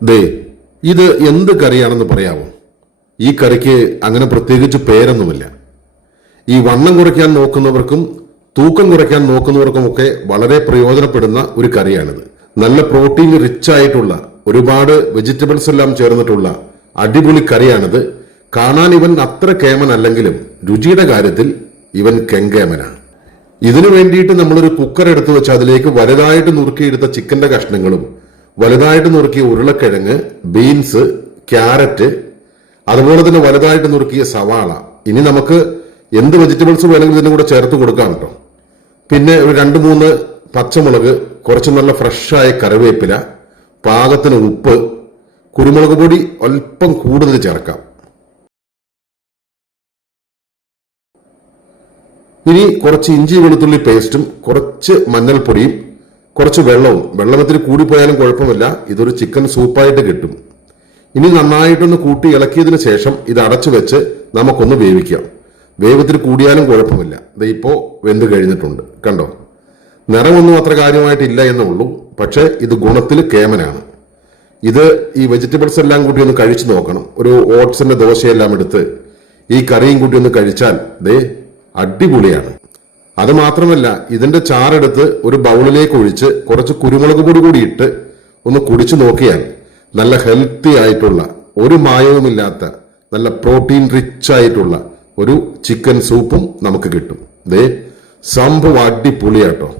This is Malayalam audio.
ദേ, ഇത് എന്ത് കറിയാണെന്ന് പറയാമോ? ഈ കറിക്ക് അങ്ങനെ പ്രത്യേകിച്ച് പേരൊന്നുമില്ല. ഈ വണ്ണം കുറയ്ക്കാൻ നോക്കുന്നവർക്കും തൂക്കം കുറയ്ക്കാൻ നോക്കുന്നവർക്കുമൊക്കെ വളരെ പ്രയോജനപ്പെടുന്ന ഒരു കറിയാണിത്. നല്ല പ്രോട്ടീൻ റിച്ച് ആയിട്ടുള്ള ഒരുപാട് വെജിറ്റബിൾസ് എല്ലാം ചേർന്നിട്ടുള്ള അടിപൊളി കറിയാണിത്. കാണാൻ ഇവൻ അത്ര കേമനല്ലെങ്കിലും രുചിയുടെ കാര്യത്തിൽ ഇവൻ കെങ്കേമനാണ്. ഇതിനു വേണ്ടിയിട്ട് നമ്മളൊരു കുക്കർ എടുത്തു വെച്ച് അതിലേക്ക് വലുതായിട്ട് നുറുക്കിയെടുത്ത ചിക്കന്റെ കഷ്ണങ്ങളും വലുതായിട്ട് നുറുക്കിയ ഉരുളക്കിഴങ്ങ്, ബീൻസ്, ക്യാരറ്റ്, അതുപോലെ തന്നെ വലുതായിട്ട് നുറുക്കിയ സവാള, ഇനി നമുക്ക് എന്ത് വെജിറ്റബിൾസ് വേണമെങ്കിലും ഇതിനും കൂടെ ചേർത്ത് കൊടുക്കാം കേട്ടോ. പിന്നെ ഒരു 2-3 പച്ചമുളക്, കുറച്ച് നല്ല ഫ്രഷായ കറിവേപ്പില, പാകത്തിന് ഉപ്പ്, കുരുമുളക് പൊടി അല്പം കൂടുതൽ ചേർക്കാം. ഇനി കുറച്ച് ഇഞ്ചി വെളുത്തുള്ളി പേസ്റ്റും കുറച്ച് മഞ്ഞൾപ്പൊടിയും കുറച്ച് വെള്ളം ഇത്തിരി കൂടിപ്പോയാലും കുഴപ്പമില്ല. ഇതൊരു ചിക്കൻ സൂപ്പായിട്ട് കിട്ടും. ഇനി നന്നായിട്ടൊന്ന് കൂട്ടി ഇളക്കിയതിന് ശേഷം ഇത് അടച്ചു വെച്ച് നമുക്കൊന്ന് വേവിക്കാം. വേവത്തിരി കൂടിയാലും കുഴപ്പമില്ല. ഇത് ഇപ്പോ വെന്ത് കഴിഞ്ഞിട്ടുണ്ട്. കണ്ടോ, നിറമൊന്നും അത്ര കാര്യമായിട്ടില്ല എന്നേ ഉള്ളൂ. പക്ഷെ ഇത് ഗുണത്തിൽ കേമനാണ്. ഇത് ഈ വെജിറ്റബിൾസ് എല്ലാം കൂട്ടി ഒന്ന് കഴിച്ചു നോക്കണം. ഒരു ഓട്സിന്റെ ദോശയെല്ലാം എടുത്ത് ഈ കറിയും കൂട്ടി ഒന്ന് കഴിച്ചാൽ ദേ അടിപൊളിയാണ്. അത് മാത്രമല്ല, ഇതിന്റെ ചാറെടുത്ത് ഒരു ബൗളിലേക്ക് ഒഴിച്ച് കുറച്ച് കുരുമുളക് പൊടി കൂടി ഇട്ട് ഒന്ന് കുടിച്ചു നോക്കിയാൽ നല്ല ഹെൽത്തി ആയിട്ടുള്ള, ഒരു മായവുമില്ലാത്ത, നല്ല പ്രോട്ടീൻ റിച്ച് ആയിട്ടുള്ള ഒരു ചിക്കൻ സൂപ്പും നമുക്ക് കിട്ടും. ദേ സംഭവം അടിപൊളിയാട്ടോ.